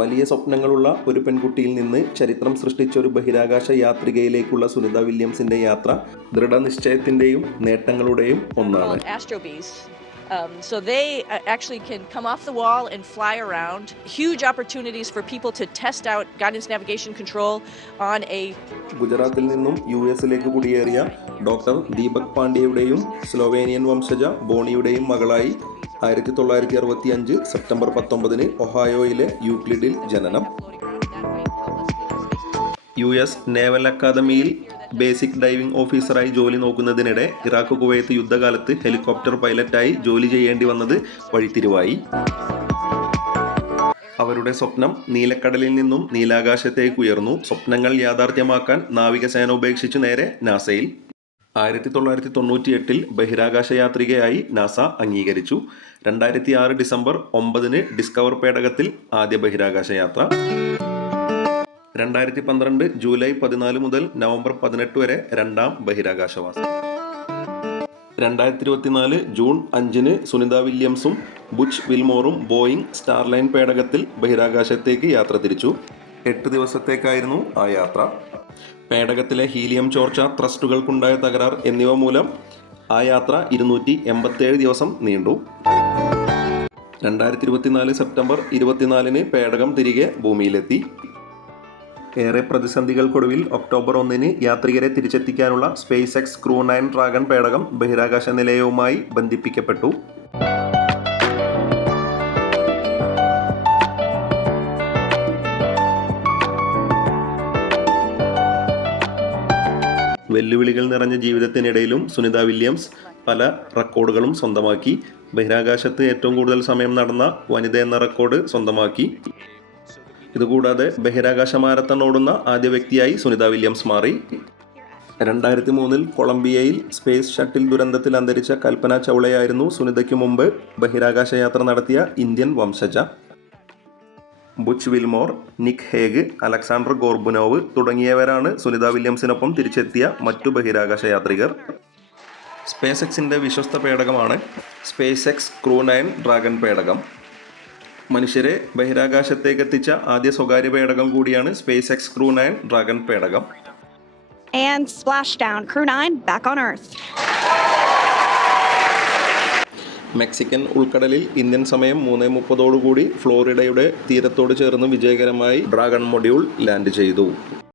വലിയ സ്വപ്നങ്ങളുള്ള ഒരു പെൺകുട്ടിയിൽ നിന്ന് ചരിത്രം സൃഷ്ടിച്ച ഒരു ബഹിരാകാശ യാത്രികയിലേക്കുള്ള സുനിത വില്യംസിന്റെ യാത്ര ദൃഢനിശ്ചയത്തിന്റെയും നേട്ടങ്ങളുടെയും ഒന്നാണ്. So they actually can come off the wall and fly around. Huge opportunities for people to test out guidance navigation control on a... ഗുജറാത്തിൽ നിന്നും യുഎസിലേക്ക് കുടിയേറിയ ഡോക്ടർ ദീപക് പാണ്ഡ്യയുടെയും സ്ലോവേനിയൻ വംശജ ബോണിയുടെയും മകളായി 1965 സെപ്റ്റംബർ 19 ഒഹായോയിലെ യൂക്ലിഡിൽ ജനനം. US നേവൽ അക്കാദമിയിൽ ബേസിക് ഡൈവിംഗ് ഓഫീസറായി ജോലി നോക്കുന്നതിനിടെ ഇറാഖ് കുവൈത്ത് യുദ്ധകാലത്ത് ഹെലികോപ്റ്റർ പൈലറ്റായി ജോലി ചെയ്യേണ്ടി വന്നത് വഴിത്തിരിവായി. അവരുടെ സ്വപ്നം നീലക്കടലിൽ നിന്നും നീലാകാശത്തേക്ക് ഉയർന്നു. സ്വപ്നങ്ങൾ യാഥാർത്ഥ്യമാക്കാൻ നാവികസേന ഉപേക്ഷിച്ചു നേരെ നാസയിൽ. 1998 ബഹിരാകാശ യാത്രികയായി നാസ അംഗീകരിച്ചു. 2006 ഡിസംബർ 9 ഡിസ്കവർ പേടകത്തിൽ ആദ്യ ബഹിരാകാശ യാത്ര. 2012 ജൂലൈ 14 മുതൽ നവംബർ 18 വരെ രണ്ടാം ബഹിരാകാശവാസം. 2024 ജൂൺ 5 സുനിത വില്യംസും ബുച്ച് വിൽമോറും ബോയിങ് സ്റ്റാർലൈൻ പേടകത്തിൽ ബഹിരാകാശത്തേക്ക് യാത്ര തിരിച്ചു. 8 ദിവസത്തേക്കായിരുന്നു ആ യാത്ര. പേടകത്തിലെ ഹീലിയം ചോർച്ച, ത്രസ്റ്റുകൾക്കുണ്ടായ തകരാർ എന്നിവ മൂലം ആ യാത്ര 287 ദിവസം നീണ്ടു. 2024 സെപ്റ്റംബർ 24 പേടകം തിരികെ ഭൂമിയിലെത്തി. ഏറെ പ്രതിസന്ധികൾക്കൊടുവിൽ ഒക്ടോബർ 1 യാത്രികരെ തിരിച്ചെത്തിക്കാനുള്ള സ്പേസ് എക്സ് ക്രൂ 9 ഡ്രാഗൺ പേടകം ബഹിരാകാശ നിലയവുമായി ബന്ധിപ്പിക്കപ്പെട്ടു. വെല്ലുവിളികൾ നിറഞ്ഞ ജീവിതത്തിനിടയിലും സുനിത വില്യംസ് പല റെക്കോർഡുകളും സ്വന്തമാക്കി. ബഹിരാകാശത്ത് ഏറ്റവും കൂടുതൽ സമയം നടന്ന വനിത എന്ന റെക്കോർഡ് സ്വന്തമാക്കി. ഇതുകൂടാതെ ബഹിരാകാശ മാരത്തൺ ഓടുന്ന ആദ്യ വ്യക്തിയായി സുനിത വില്യംസ് മാറി. 2003 കൊളംബിയയിൽ സ്പേസ് ഷട്ടിൽ ദുരന്തത്തിൽ അന്തരിച്ച കൽപ്പന ചൗളയായിരുന്നു സുനിതയ്ക്ക് മുമ്പ് ബഹിരാകാശ യാത്ര നടത്തിയ ഇന്ത്യൻ വംശജ. Butch Wilmore, Nick Hague, Alexander Gorbunov തുടങ്ങിയവരാണ് സുനിത വില്യംസിനൊപ്പം തിരിച്ചെത്തിയ മറ്റു ബഹിരാകാശ യാത്രികർ. സ്പേസ് എക്സിൻ്റെ വിശ്വസ്ത പേടകമാണ് സ്പേസ് എക്സ് ക്രൂ 9 ഡ്രാഗൺ പേടകം. മനുഷ്യരെ ബഹിരാകാശത്തേക്ക് എത്തിച്ച ആദ്യ സ്വകാര്യ പേടകം കൂടിയാണ് സ്പേസ് എക്സ് ക്രൂ 9 ഡ്രാഗൺ പേടകം. And splashdown, Crew 9 back on Earth. Mexican ഉൾക്കടലിൽ ഇന്ത്യൻ സമയം 3:30 ഫ്ലോറിഡയുടെ തീരത്തോട് ചേർന്ന് വിജയകരമായി ഡ്രാഗൺ മൊഡ്യൂൾ ലാൻഡ് ചെയ്തു.